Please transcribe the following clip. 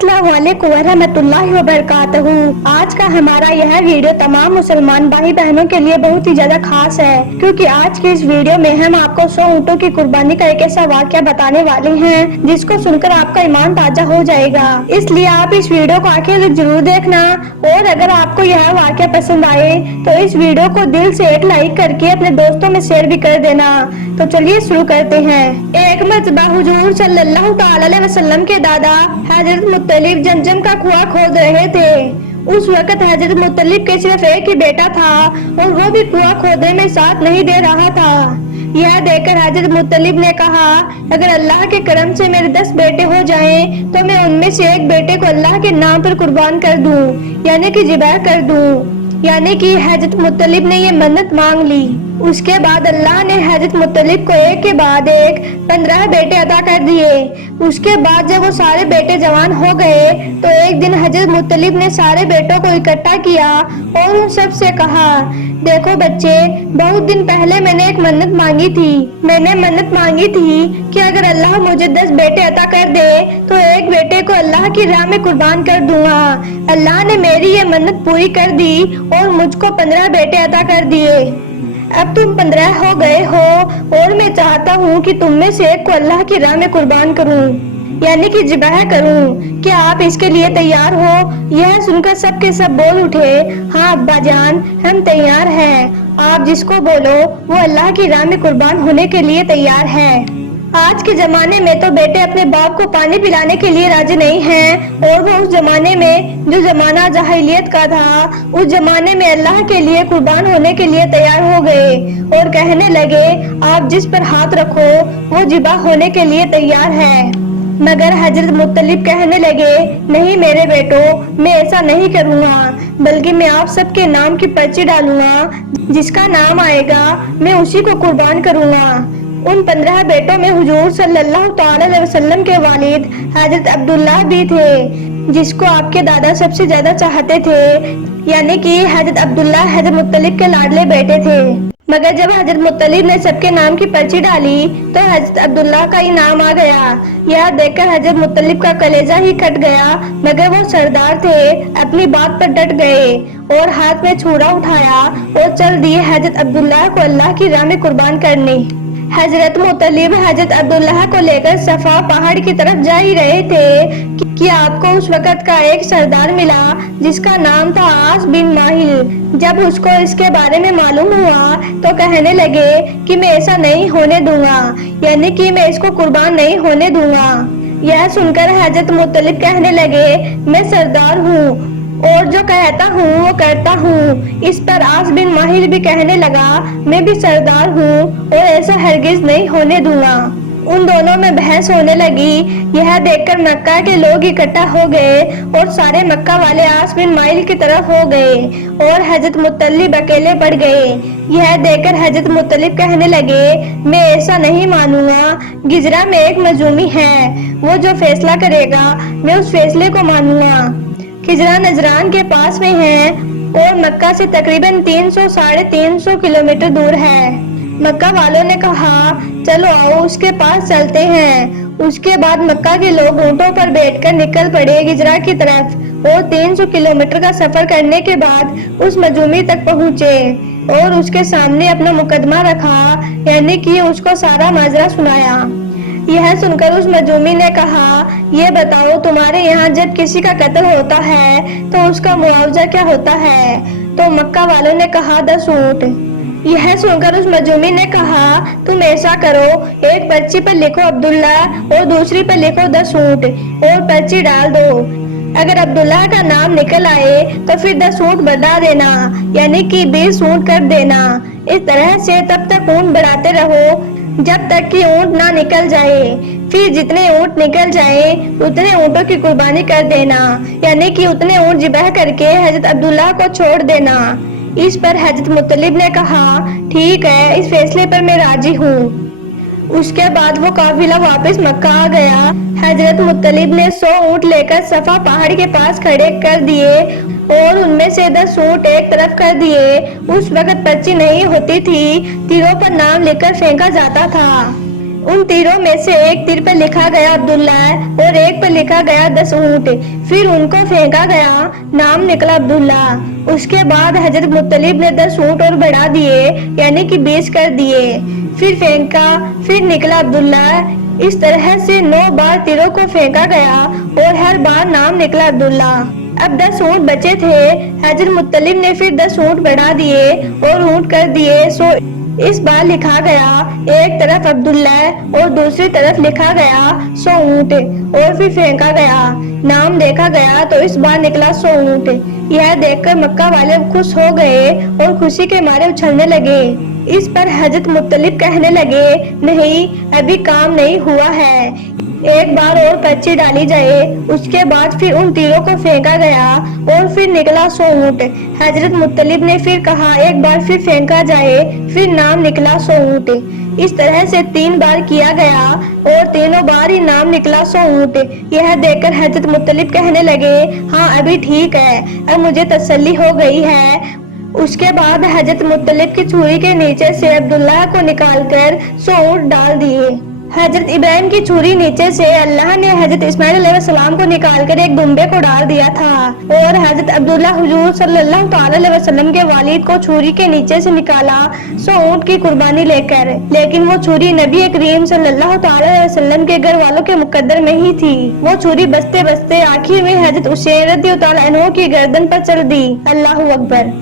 अस्सलाम वालेकुम रहमतुल्लाहि व बरकातहू। आज का हमारा यह वीडियो तमाम मुसलमान भाई बहनों के लिए बहुत ही ज्यादा खास है, क्योंकि आज की इस वीडियो में हम आपको 100 ऊँटों की कुर्बानी का एक ऐसा वाक़या बताने वाले हैं जिसको सुनकर आपका ईमान ताजा हो जाएगा। इसलिए आप इस वीडियो को आखिर तक जरूर देखना, और अगर आपको यह वाक़या पसंद आए तो इस वीडियो को दिल से एक लाइक करके अपने दोस्तों में शेयर भी कर देना। तो चलिए शुरू करते हैं। एक मर्तबा हुजूर सल्लल्लाहु तआला अलैहि वसल्लम के दादा हजरत मुत्तलिब जमजम का कुआं खोद रहे थे। उस वक्त हजरत मुत्तलिब के सिर्फ एक ही बेटा था और वो भी कुआं खोदने में साथ नहीं दे रहा था। यह देखकर हजरत मुत्तलिब ने कहा, अगर अल्लाह के करम से मेरे 10 बेटे हो जाएं, तो मैं उनमें से एक बेटे को अल्लाह के नाम पर कुर्बान कर दूं, यानी कि ज़िबह कर दूं। यानी कि हजरत मुत्तलिब ने ये मन्नत मांग ली। उसके बाद अल्लाह ने हजरत मुत्तलिब को एक के बाद एक 15 बेटे अता कर दिए। उसके बाद जब वो सारे बेटे जवान हो गए तो एक दिन हजरत मुत्तलिब ने सारे बेटों को इकट्ठा किया और उन सब से कहा, देखो बच्चे, बहुत दिन पहले मैंने एक मन्नत मांगी थी। मैंने मन्नत मांगी थी कि अगर अल्लाह मुझे 10 बेटे अता कर दे तो एक बेटे को अल्लाह की राह में कुर्बान कर दूंगा। अल्लाह ने मेरी ये मन्नत पूरी कर दी और मुझको 15 बेटे अता कर दिए। अब तुम 15 हो गए हो और मैं चाहता हूँ कि तुम में से एक को अल्लाह की राह में कुर्बान करूँ, यानी कि ज़िबह करूँ। क्या आप इसके लिए तैयार हो? यह सुनकर सब के सब बोल उठे, हाँ अब्बा जान, हम तैयार हैं। आप जिसको बोलो वो अल्लाह की राह में कुर्बान होने के लिए तैयार है। आज के जमाने में तो बेटे अपने बाप को पानी पिलाने के लिए राजी नहीं हैं, और वो उस जमाने में जो जमाना जाहिलियत का था, उस जमाने में अल्लाह के लिए कुर्बान होने के लिए तैयार हो गए और कहने लगे, आप जिस पर हाथ रखो वो ज़िबह होने के लिए तैयार है। मगर हजरत मुत्तलिब कहने लगे, नहीं मेरे बेटो, मैं ऐसा नहीं करूँगा, बल्कि मैं आप सबके नाम की पर्ची डालूंगा। जिसका नाम आएगा मैं उसी को कुर्बान करूँगा। उन 15 बेटों में हुजूर सल्लल्लाहु तआला अलैहि वसल्लम के वालिद हजरत अब्दुल्ला भी थे, जिसको आपके दादा सबसे ज्यादा चाहते थे, यानी कि हजरत अब्दुल्ला हजरत मुत्तलिब के लाडले बेटे थे। मगर जब हजरत मुत्तलिब ने सबके नाम की पर्ची डाली तो हजरत अब्दुल्ला का ही नाम आ गया। यह देखकर हजरत मुत्तलिब का कलेजा ही कट गया, मगर वो सरदार थे, अपनी बात पर डट गए और हाथ में छुरा उठाया और चल दिए हजरत अब्दुल्ला को अल्लाह की राह में कुर्बान करने। हजरत मुत्तलिब हजरत अब्दुल्लाह को लेकर सफा पहाड़ की तरफ जा ही रहे थे कि आपको उस वक़्त का एक सरदार मिला जिसका नाम था आस बिन माहिल। जब उसको इसके बारे में मालूम हुआ तो कहने लगे कि मैं ऐसा नहीं होने दूंगा, यानी कि मैं इसको कुर्बान नहीं होने दूंगा। यह सुनकर हजरत मुत्तलिब कहने लगे, मैं सरदार हूँ और जो कहता हूँ वो करता हूँ। इस पर आस बिन माहिल भी कहने लगा, मैं भी सरदार हूँ और ऐसा हरगिज नहीं होने दूंगा। उन दोनों में बहस होने लगी। यह देखकर मक्का के लोग इकट्ठा हो गए और सारे मक्का वाले आस बिन माहिल की तरफ हो गए और हजरत मुत्तलिब अकेले पड़ गए। यह देखकर हजरत मुत्तलिब कहने लगे, मैं ऐसा नहीं मानूंगा। गिजरा में एक मजूमी है, वो जो फैसला करेगा मैं उस फैसले को मानूंगा। खिजरा नजरान के पास में है और मक्का से तकरीबन 300-350 किलोमीटर दूर है। मक्का वालों ने कहा, चलो आओ उसके पास चलते हैं। उसके बाद मक्का के लोग ऊँटों पर बैठकर निकल पड़े गिजरा की तरफ और 300 किलोमीटर का सफर करने के बाद उस मजूमी तक पहुँचे और उसके सामने अपना मुकदमा रखा, यानी कि उसको सारा माजरा सुनाया। यह सुनकर उस मजूमी ने कहा, ये बताओ, तुम्हारे यहाँ जब किसी का कत्ल होता है तो उसका मुआवजा क्या होता है? तो मक्का वालों ने कहा, 10 ऊँट। यह सुनकर उस मजूमी ने कहा, तुम ऐसा करो, एक पर्ची पर लिखो अब्दुल्ला और दूसरी पर लिखो 10 ऊँट और पर्ची डाल दो। अगर अब्दुल्ला का नाम निकल आए तो फिर 10 ऊँट बढ़ा देना, यानी कि 20 ऊँट कर देना। इस तरह से तब तक ऊँट बढ़ाते रहो जब तक कि ऊँट ना निकल जाए। फिर जितने ऊँट निकल जाए उतने ऊँटों की कुर्बानी कर देना, यानी कि उतने ऊँट ज़िबह करके हजरत अब्दुल्ला को छोड़ देना। इस पर हजरत मुत्तलिब ने कहा, ठीक है, इस फैसले पर मैं राजी हूँ। उसके बाद वो काफिला वापस मक्का आ गया। हजरत मुत्तलिब ने 100 ऊँट लेकर सफा पहाड़ के पास खड़े कर दिए और उनमें से 10 ऊँट एक तरफ कर दिए। उस वक्त पर्ची नहीं होती थी, तीरों पर नाम लिखकर फेंका जाता था। उन तीरों में से एक तीर पर लिखा गया अब्दुल्ला और एक पर लिखा गया 10 ऊंट। फिर उनको फेंका गया, नाम निकला अब्दुल्ला। उसके बाद हजरत मुत्तलिब ने 10 ऊंट और बढ़ा दिए, यानी कि 20 कर दिए। फिर फेंका, फिर निकला अब्दुल्ला। इस तरह से 9 बार तीरों को फेंका गया और हर बार नाम निकला अब्दुल्ला। अब 10 ऊंट बचे थे। हजरत मुत्तलिब ने फिर 10 ऊंट बढ़ा दिए और ऊंट कर दिए। सो इस बार लिखा गया, एक तरफ अब्दुल्ला और दूसरी तरफ लिखा गया 100 ऊंट। और फिर फेंका गया, नाम देखा गया तो इस बार निकला 100 ऊंट। यह देखकर मक्का वाले खुश हो गए और खुशी के मारे उछलने लगे। इस पर हजरत मुत्तलिब कहने लगे, नहीं, अभी काम नहीं हुआ है, एक बार और पर्ची डाली जाए। उसके बाद फिर उन तीरों को फेंका गया और फिर निकला 100 ऊंट। हजरत मुत्तलिब ने फिर कहा, एक बार फिर फेंका जाए, फिर नाम निकला 100 ऊंट। इस तरह से 3 बार किया गया और तीनों बार ही नाम निकला 100 ऊंट। यह देखकर हजरत मुत्तलिब कहने लगे, हाँ, अभी ठीक है, अब मुझे तसल्ली हो गई है। उसके बाद हजरत मुत्तलिब की छुरी के नीचे से अब्दुल्ला को निकालकर 100 ऊंट डाल दिए। हजरत इब्राहिम की छुरी नीचे से अल्लाह ने हजरत इस्माइल अलैहिस्सलाम को निकालकर एक दुम्बे को डाल दिया था और हजरत अब्दुल्ला हुजूर सल्लल्लाहु अलैहि वसल्लम के वालिद को छुरी के नीचे से निकाला 100 ऊंट की कुर्बानी लेकर। लेकिन वो छुरी नबी करीम सल्लल्लाहु अलैहि वसल्लम के घर वालों के मुकद्दर में ही थी। वो छुरी बचते बचते आखिर में हजरत हुसैन रज़ियल्लाहु अन्हु की गर्दन पर चढ़ दी। अल्लाहु अकबर।